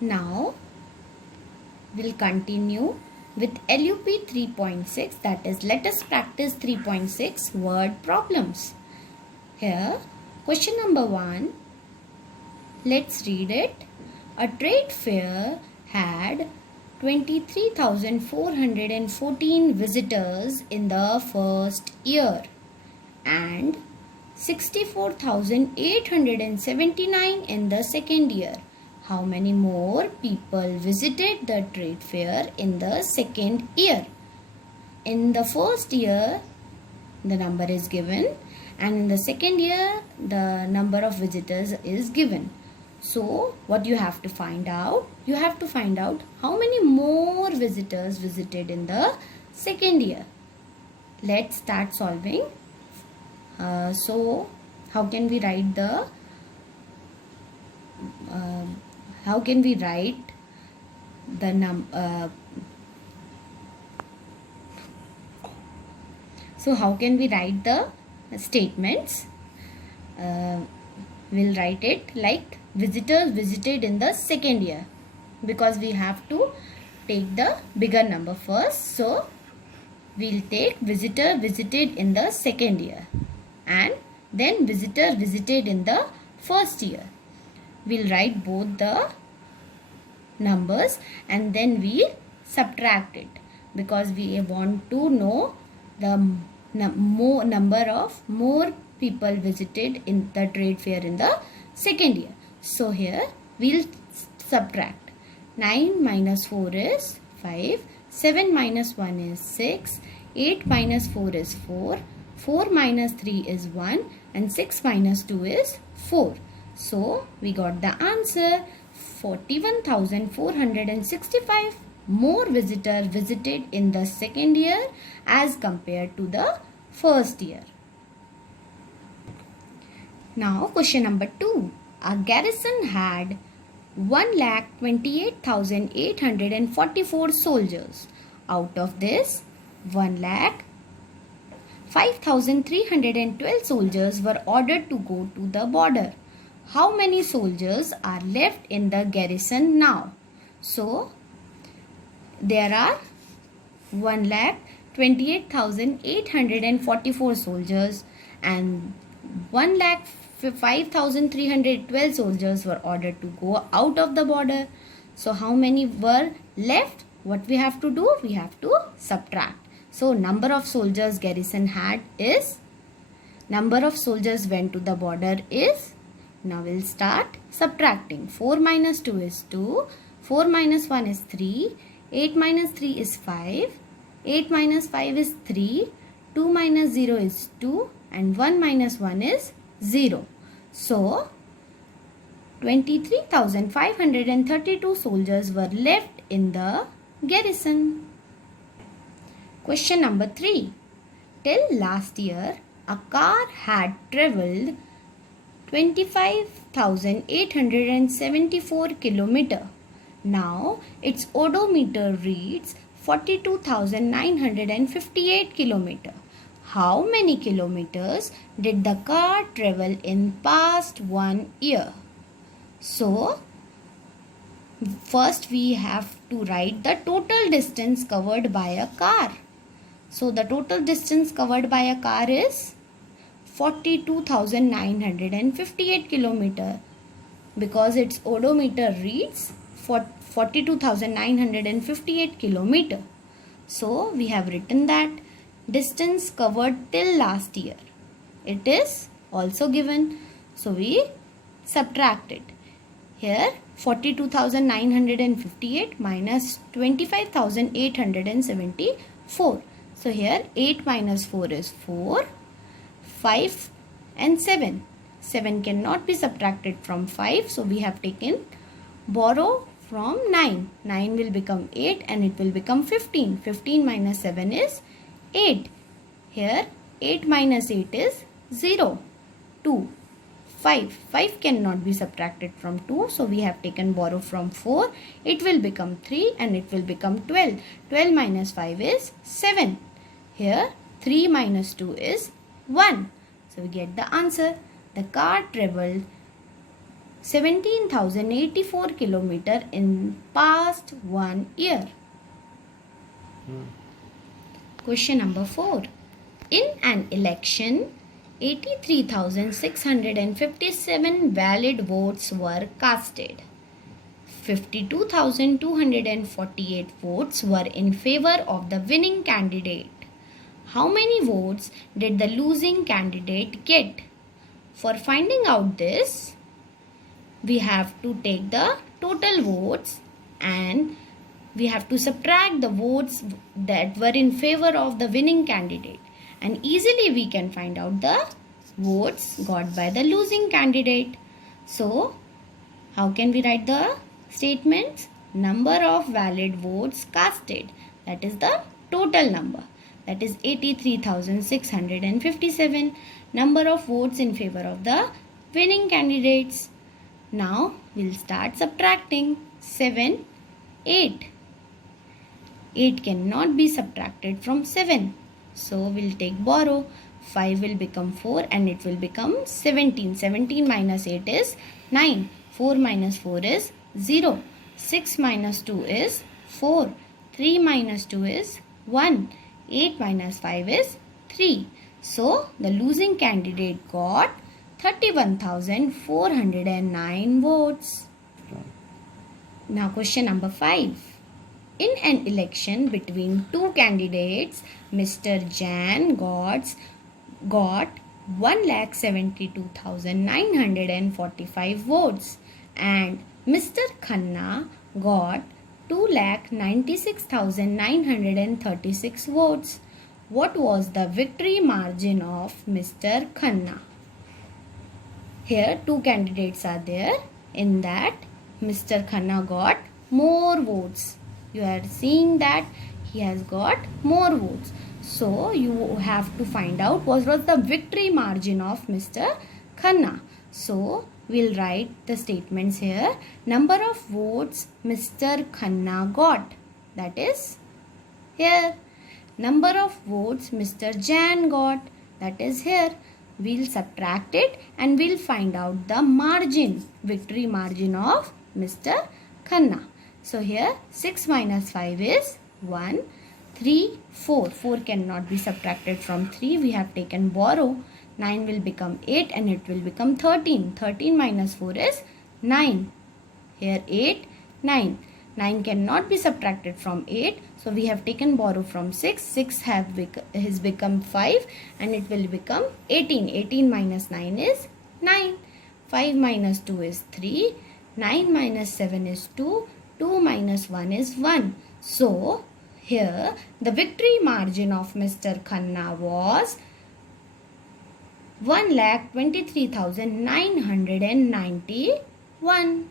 Now we'll continue with LUP 3.6, that is let us practice 3.6 word problems. Here question number 1, let's read it. A trade fair had 23,414 visitors in the first year and 64,879 in the second year. How many more people visited the trade fair in the second year? In the first year, the number is given, and in the second year, the number of visitors is given. So, what you have to find out? You have to find out how many more visitors visited in the second year. Let's start solving. So, how can we write the statements? We'll write it like visitors visited in the second year, because we have to take the bigger number first. So we'll take visitor visited in the second year and then visitor visited in the first year. We'll write both the numbers and then we subtract it, because we want to know the number of more people visited in the trade fair in the second year. So here we'll subtract. 9 minus 4 is 5, 7 minus 1 is 6, 8 minus 4 is 4, 4 minus 3 is 1, and 6 minus 2 is 4. So we got the answer, 41,465 more visitors visited in the second year as compared to the first year. Now question number 2. A garrison had 1,28,844 soldiers. Out of this, 1,05,312 soldiers were ordered to go to the border. How many soldiers are left in the garrison now? So, there are 1,28,844 soldiers and 1,05,312 soldiers were ordered to go out of the border. So how many were left? What we have to do? We have to subtract. So number of soldiers garrison had is, number of soldiers went to the border is, now we'll start subtracting. 4 minus 2 is 2, 4 minus 1 is 3, 8 minus 3 is 5, 8 minus 5 is 3, 2 minus 0 is 2, and 1 minus 1 is 0. So, 23,532 soldiers were left in the garrison. Question number 3. Till last year, a car had travelled 25,874 kilometers. Now, its odometer reads 42,958 kilometers. How many kilometers did the car travel in past 1 year? So, first we have to write the total distance covered by a car. So, the total distance covered by a car is 42,958 kilometers, because its odometer reads 42,958 kilometers. So, we have written that distance covered till last year. It is also given. So, we subtract it. Here 42,958 minus 25,874. So, here 8 minus 4 is 4, 5 and 7. 7 cannot be subtracted from 5. So, we have taken borrow from 9. 9 will become 8 and it will become 15. 15 minus 7 is 8. Here 8 minus 8 is 0. 2. 5. 5 cannot be subtracted from 2. So we have taken borrow from 4. It will become 3 and it will become 12. 12 minus 5 is 7. Here 3 minus 2 is 1. So we get the answer. The car travelled 17,084 kilometer in past 1 year. Question number 4. In an election, 83,657 valid votes were casted. 52,248 votes were in favor of the winning candidate. How many votes did the losing candidate get? For finding out this, we have to take the total votes and we have to subtract the votes that were in favor of the winning candidate, and easily we can find out the votes got by the losing candidate. So, how can we write the statements? Number of valid votes casted, that is the total number, that is 83,657, number of votes in favor of the winning candidates. Now we'll start subtracting. 7, 8. 8 cannot be subtracted from 7. So we'll take borrow. 5 will become 4 and it will become 17. 17 minus 8 is 9. 4 minus 4 is 0. 6 minus 2 is 4. 3 minus 2 is 1. 8 minus 5 is 3. So the losing candidate got 31,409 votes. Now question number 5. In an election between two candidates, Mr. Jan got 1,72,945 votes and Mr. Khanna got 2,96,936 votes. What was the victory margin of Mr. Khanna? Here two candidates are there. In that, Mr. Khanna got more votes. You are seeing that he has got more votes. So you have to find out what was the victory margin of Mr. Khanna. So we'll write the statements here. Number of votes Mr. Khanna got, that is here. Number of votes Mr. Jan got, that is here. We'll subtract it and we'll find out the margin, victory margin of Mr. Khanna. So here 6 minus 5 is 1, 3, 4. 4 cannot be subtracted from 3. We have taken borrow. 9 will become 8 and it will become 13. 13 minus 4 is 9. Here 8, 9. 9 cannot be subtracted from 8. So we have taken borrow from 6. 6 has become 5 and it will become 18. 18 minus 9 is 9. 5 minus 2 is 3. 9 minus 7 is 2. 2 minus 1 is 1. So here the victory margin of Mr. Khanna was 1,23,991.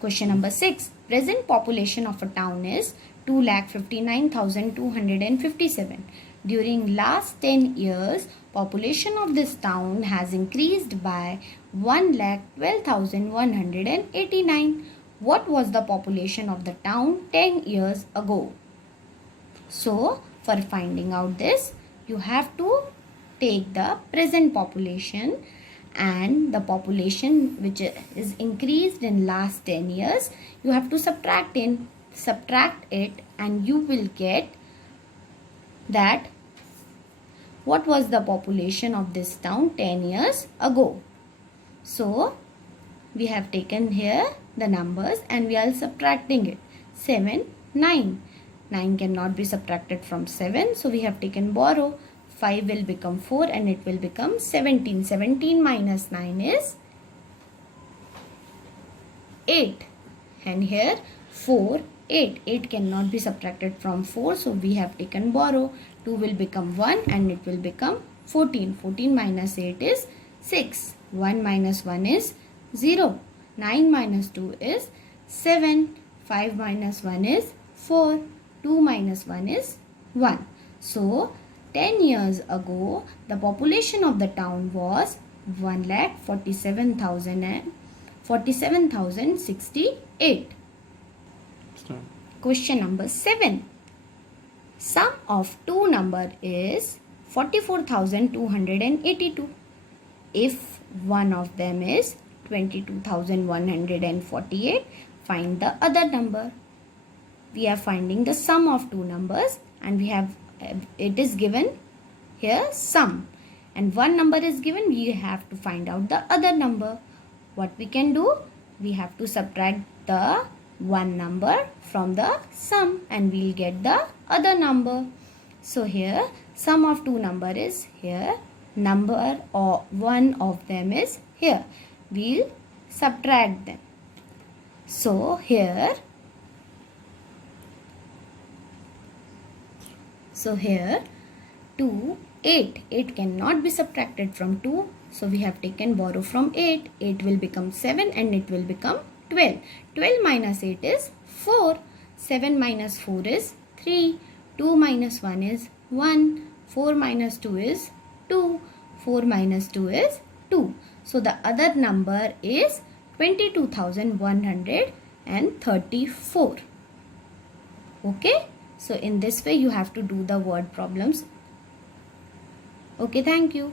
Question number 6. Present population of a town is 2,59,257. During last 10 years, population of this town has increased by 1,12,189. What was the population of the town 10 years ago? So, for finding out this, you have to take the present population and the population which is increased in last 10 years. You have to subtract it and you will get that what was the population of this town 10 years ago. So, we have taken here the numbers and we are subtracting it. 7, 9. 9 cannot be subtracted from 7. So, we have taken borrow. 5 will become 4 and it will become 17. 17 minus 9 is 8. And here 4, 8. 8 cannot be subtracted from 4. So, we have taken borrow. 2 will become 1 and it will become 14. 14 minus 8 is 6. 1 minus 1 is 0. 9 minus 2 is 7. 5 minus 1 is 4. 2 minus 1 is 1. So, 10 years ago, the population of the town was 1,47,068. Question number 7. Sum of two number is 44,282. if one of them is 22,148, find the other number. We are finding the sum of two numbers, and we have it is given here sum, and one number is given. We have to find out the other number. What we can do? We have to subtract the one number from the sum, and we'll get the other number. So here sum of two number is here, number or one of them is here. We'll subtract them. So here 2, 8. 8 cannot be subtracted from 2. So we have taken borrow from 8. 8 will become 7 and it will become 12. 12 minus 8 is 4. 7 minus 4 is 3. 2 minus 1 is 1. 4 minus 2 is 2. 4 minus 2 is 2. So the other number is 22,134. Okay. So in this way you have to do the word problems. Okay, thank you.